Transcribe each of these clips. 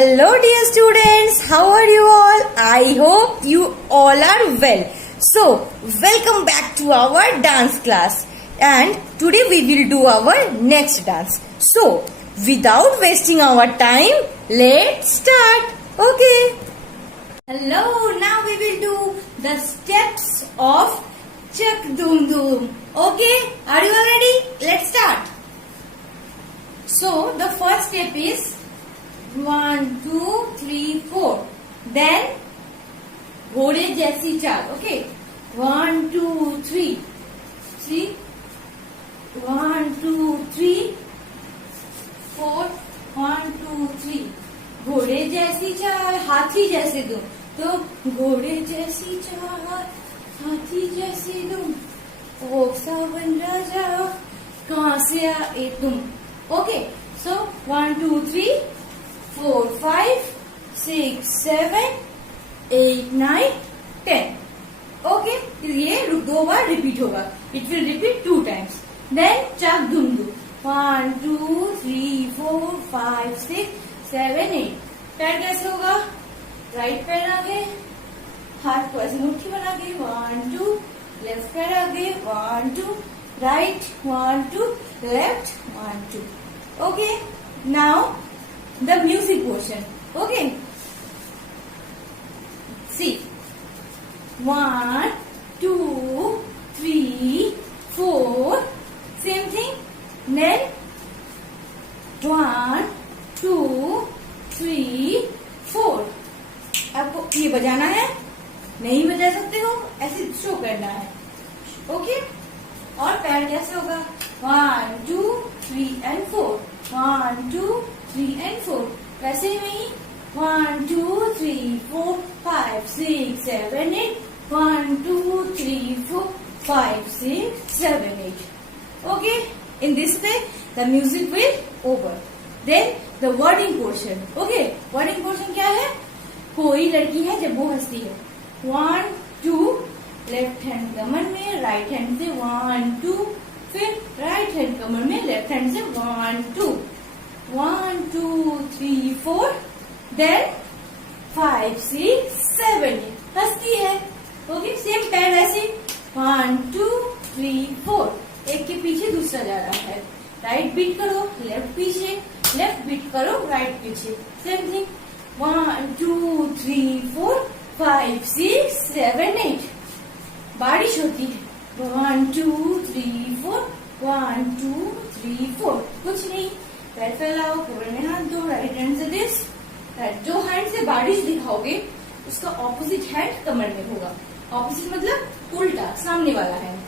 Hello dear students, how are you all? I hope you all are well. So, welcome back to our dance class and today we will do our next dance. So, without wasting our time, let's start. Okay. Hello, now we will do the steps of Chak Dum Dum. Okay, are you all ready? Let's start. So, the first step is 1, 2, 3, 4. Then घोड़े जैसी चाल. Okay. 1, 2, 3. See. 1, 2, 3, 4. 1, 2, 3. घोड़े जैसी चाल, हाथी जैसे दुम. तो घोड़े जैसी चाल, हाथी जैसी दुम. ओ सावन राजा, कहाँ से आए तुम? Okay. So 1, 2, 3. 4, 5, 6, 7, 8, 9, 10. Okay, ये दो बार रिपीट होगा. It will repeat 2 times. Then Chak Dum Dum. 1, 2, 3, 4, 5, 6, 7, 8. पैर कैसे होगा? राइट पैर आगे, हाथ को ऐसे मुट्ठी बना के 1, 2, लेफ्ट पैर आगे 1, 2, right 1, 2, left 1, 2. Okay, now the music portion. Okay. See. 1, 2, 3, 4. Same thing. Then 1, 2, 3, 4. आपको ये बजाना है, नहीं बजा सकते हो, ऐसे शो करना है. ओके. और पैर कैसे होगा? 1, 2, 3 and 4. 1, 2, 3 and 4. वैसे ही नहीं. 1, 2, 3, 4, 5, 6, 7, 8. 1, 2, 3, 4, 5, 6, 7, 8. Okay. In this way, the music will over. Then the wording portion. Okay. Wording portion क्या है? कोई लड़की है जब वो हंसती है. 1, 2. लेफ्ट हैंड कमर में, राइट हैंड से 1, 2. फिर राइट हैंड कमर में, लेफ्ट हैंड से 1, 2. 1, 2, 3, 4. देन 5, 6, 7, 8. हंसती है. ओके. सेम पैर ऐसे 1, 2, 3, 4. एक के पीछे दूसरा जा रहा है. राइट बीट करो, लेफ्ट पीछे, लेफ्ट बीट करो, राइट पीछे. Same thing. 1, 2, 3, 4, 5, 6, 7, 8. बारिश होती है. 1, 2, 3, 4. 1, 2, 3, 4. कुछ नहीं. पैर फैलाओ, कमर में हाथ दो, राइट हैंड से दिस. जो हैंड से बारिश दिखाओगे उसका ऑपोजिट हैंड कमर में होगा. ऑपोजिट मतलब उल्टा, सामने वाला हैंड.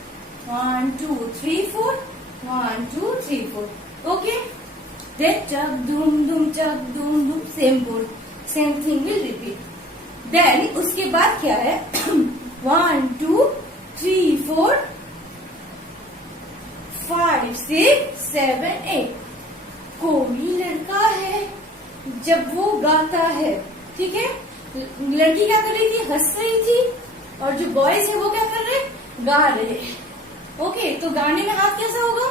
1, 2, 3, 4. 1, 2, 3, 4. ओके. देन चक दुम दुम, चक दुम दुम. सेम बोल, same thing will repeat. Then उसके बाद क्या है? 1, 2, 3, 4, 5, 6, 7, 8. कोई लड़का है जब वो गाता है. ठीक है. लड़की क्या कर रही थी? हंस रही थी. और जो बॉयज है वो क्या कर रहे? गा रहे. ओके. तो गाने में हाथ कैसा होगा?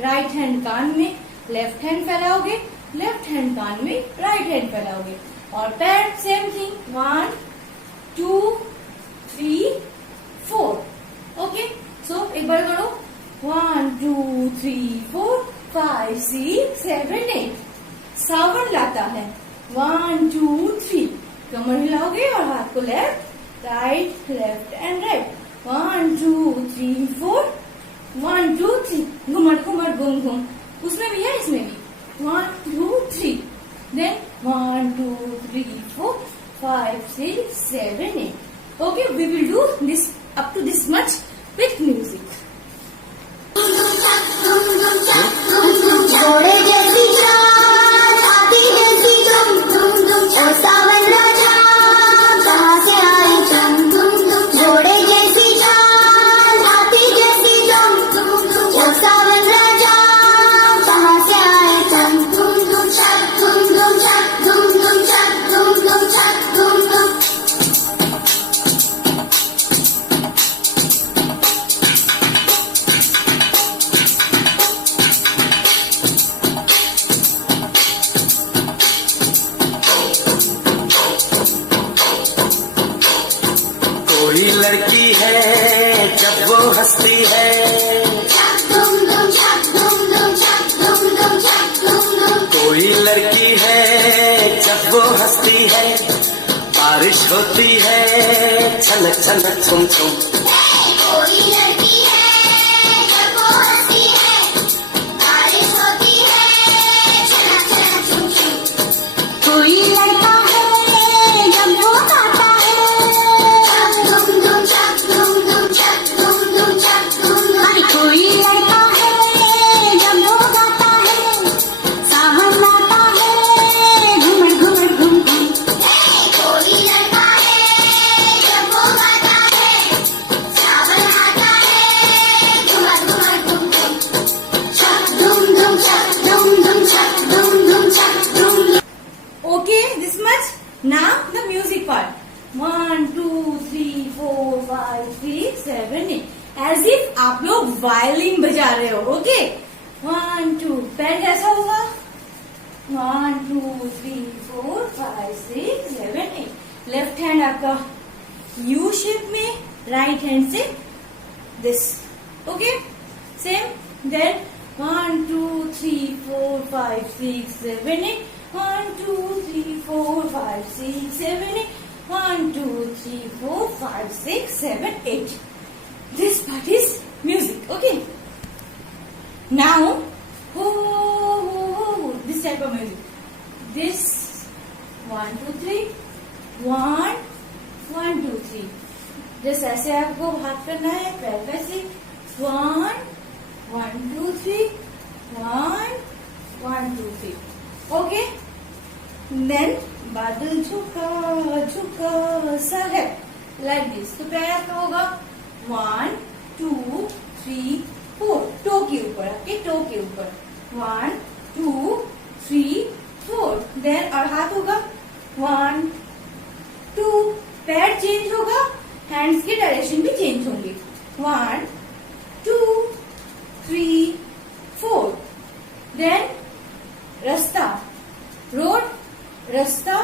राइट हैंड कान में, लेफ्ट हैंड फैलाओगे, लेफ्ट हैंड कान में, राइट हैंड फैलाओगे. और पैर सेम थिंग. 1, 2, 3, 4. ओके. सो एक बार करो. 1, 2, 3, 4, 5, 6, 7, 8. सावन लाता है. 1, 2, 3. कमर हिलाओगे और हाथ को left, right, left and right. 1, 2, 3, 4. 1, 2, 3. घुमर घुमर घूम घूम. उसमें भी है, इसमें भी. 1, 2, 3. Then 1, 2, 3, 4, 5, 6, 7, 8. Okay, we will do this up to this much with music. घोड़े जैसी चाल, हाथी जैसी दुम, ओ सावन राजा, कहाँ से आए तुम? घोड़े जैसी चाल, हाथी जैसी दुम, ओ सावन राजा, कहाँ से आए तुम? चक दुम दुम, चक दुम दुम, चक दुम दुम, चक दुम दुम. जब वो हंसती है, चक दुम दुम चक दुम दुम चक दुम दुम चक दुम दुम। कोई लड़की है जब वो हंसती है, बारिश होती है छनक छनक छुम छुम। कोई लड़की है जब वो हंसती है, बारिश होती है छनक छनक छुम छुम। कोई लड़का है जब वो गाता है, चक दुम दुम चक दुम दुम चक दुम दुम चक दुम दुम। अरे कोई लड़का है जब वो गाता है, सावन आता है घुमर घुमर घुम घुम। कोई लड़का है जब वो गाता है, सावन आता है घुमर घुमर घुम घुम। चक दुम दुम चक दुम दुम चक दुम दुम चक दुम दुम। Okay, this much. Now the music part. 1, 2, 3, 4, 5, 6, 7, 8. As if आप लोग वायलिन बजा रहे हो. Okay. 1, 2. पैर कैसा होगा? 1, 2, 3, 4, 5, 6, 7, 8. लेफ्ट हैंड आपका U शेप में, राइट हैंड से this. Okay. Same. Then 1, 2, 3, 4, 5, 6, 7, 8. 1, 2, 3, 4, 5, 6, 7, 8. 1, 2, 3, 4, 5, 6, 7, 8. This part is music. Okay. Now, this type of music. This 1, 2, 3. 1, 1, 2, 3. जैसे ऐसे आपको हाथ करना है, पैर वैसे. 1, 1, 2, 3. 1, 1, 2, 3. Okay. Then बादल झुका झुका सा है, like this. तो पैर आपका होगा 1, 2, 3, 4. टो के ऊपर, आपके टो के ऊपर 1, 2, 3, 4. देन और हाथ होगा 1, 2. पैर चेंज होगा, हैंड्स के डायरेक्शन भी चेंज होंगे. 1, 2, 3, 4. देन रास्ता, रोड, रास्ता,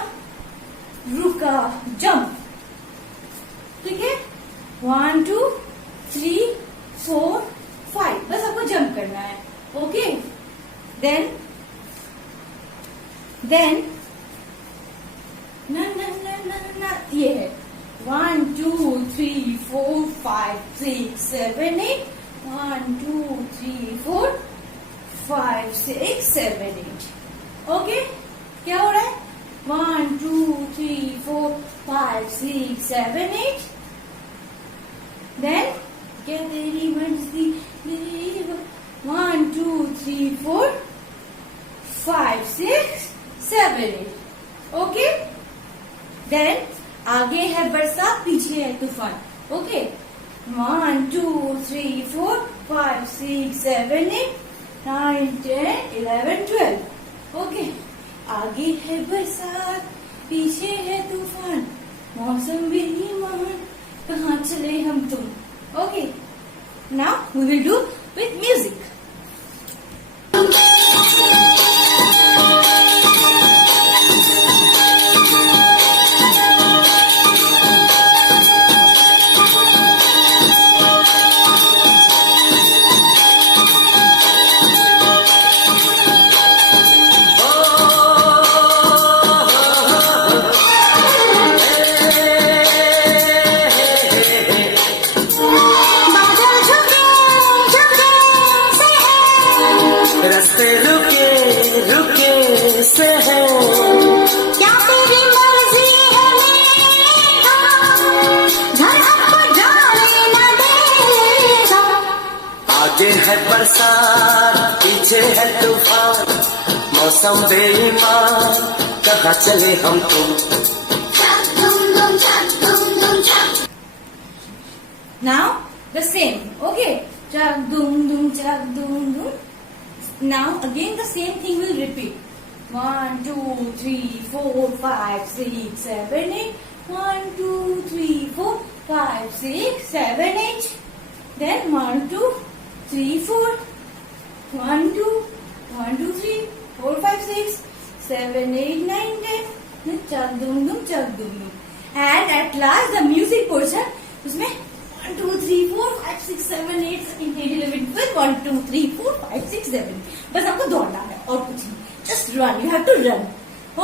रुका, जंप. ठीक है. 1, 2, 3, 4, 5. बस आपको जंप करना है. ओके. देन ना ना ना ना ना ये है 1, 2, 3, 4, 5, 6, 7, 8. 1, 2, 3, 4, 5, 6, 7, 8. ओके. क्या हो रहा है? 1, 2, 3, 4, 5, 6, 7, 8. Then क्या तेरी मर्जी, 1, 2, 3, 4, 5, 6, 7, 8. ओके. देन आगे है बरसात, पीछे है तूफान. ओके. 1, 2, 3, 4, 5, 6, 7, 8, 9, 10, 11, 12. ओके. आगे है बरसात, पीछे है तूफान, मौसम बेईमान, कहाँ चले हम तुम. Okay. Now we will do with music. बादल झुके झुके से है, रास्ते रुके रुके से है, क्या तेरी मर्जी है मेरा, घर हमको जाने न देगा. आगे है बरसात, पीछे है तूफान, मौसम बेईमान, कहाँ चले हम तुम. चक दुम दुम चक दुम दुम चक. Now the same. Okay. Chak dum dum chak dum dum. Now again the same thing will repeat. 1, 2, 3, 4, 5, 6, 7, 8. 1, 2, 3, 4, 5, 6, 7, 8. Then 1, 2, 3, 4. 1, 2, 1, 2, 3, 4, 5, 6, 7, 8, 9, 10. Then chak dum dum chak dum dum. And at last the music portion, उसमें 1, 2, 3, 4, 5, 1 2 3 4 5 6 7. बस आपको दौड़ना है और कुछ नहीं. Just run. You have to run.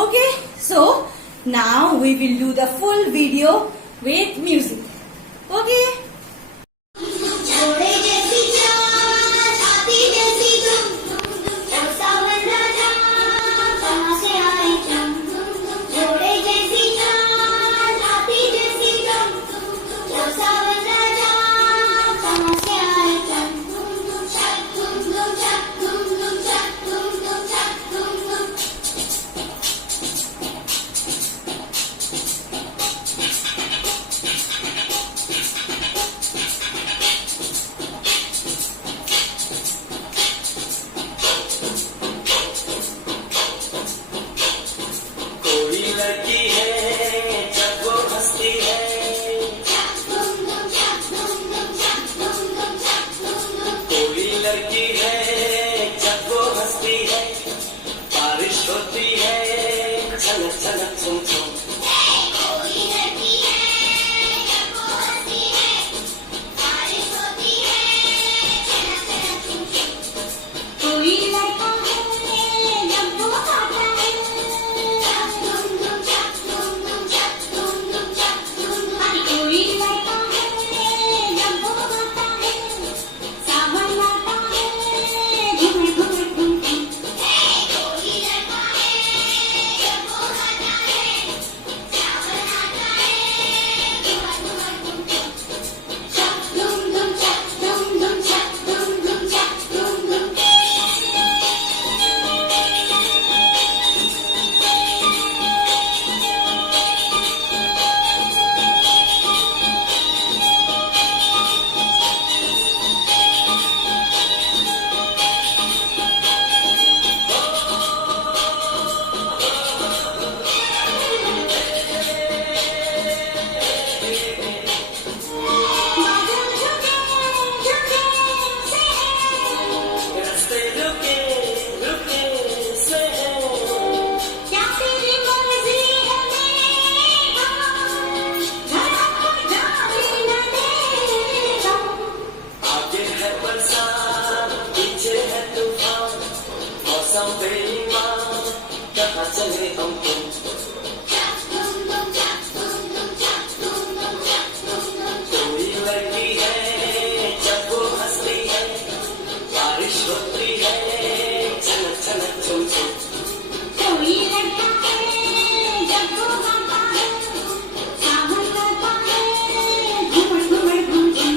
Okay. So now we will do the full video with music. Okay. जोड़े जैसी चाल हाथी जैसी तुम ओ सावन राजा कहाँ से आए तुम जोड़े जैसी चाल हाथी जैसी तुम ओ सावन राजा कहाँ से आए तुम छक तुम छक तुम छक तुम छक तुम कोई लड़की है जब वो हंसती है कोई लड़की है जब वो हंसती है बारिश होती है छनक छनक छुम छुम कोई लड़की है जब वो हंसती है बारिश होती है छनक छनक छुम छुम कोई लड़का है जब वो आता है छक तुम छक तुम छक तुम कोई लड़का है जब वो आता है सावन आता है घूम घूम घूम कोई लड़का है जब वो आता है सावन आता है घूम घूम घूम छक तुम छक तुम छक तुम छक तुम रास्ते रुके रुके से क्या तेरी मर्जी है मेरा धड़क जाने न देगा आगे है बरसात पीछे है तूफान मौसम बेईमान कहाँ चले हम तुम कोई लड़की है जब वो हंसती है बारिश होती है छनक छनक छुम छुम कोई लड़का है जब वो गाता है सावन गाता है घूम घूम घूम घूम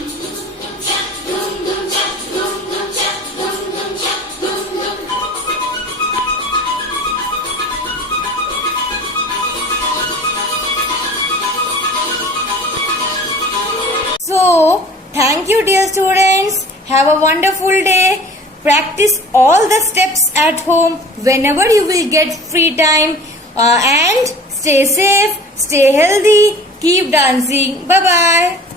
छक तुम छक तुम छक तुम छक तुम So, thank you, dear students. Have a wonderful day. Practice all the steps at home whenever you will get free time. And stay safe, stay healthy, keep dancing. Bye bye.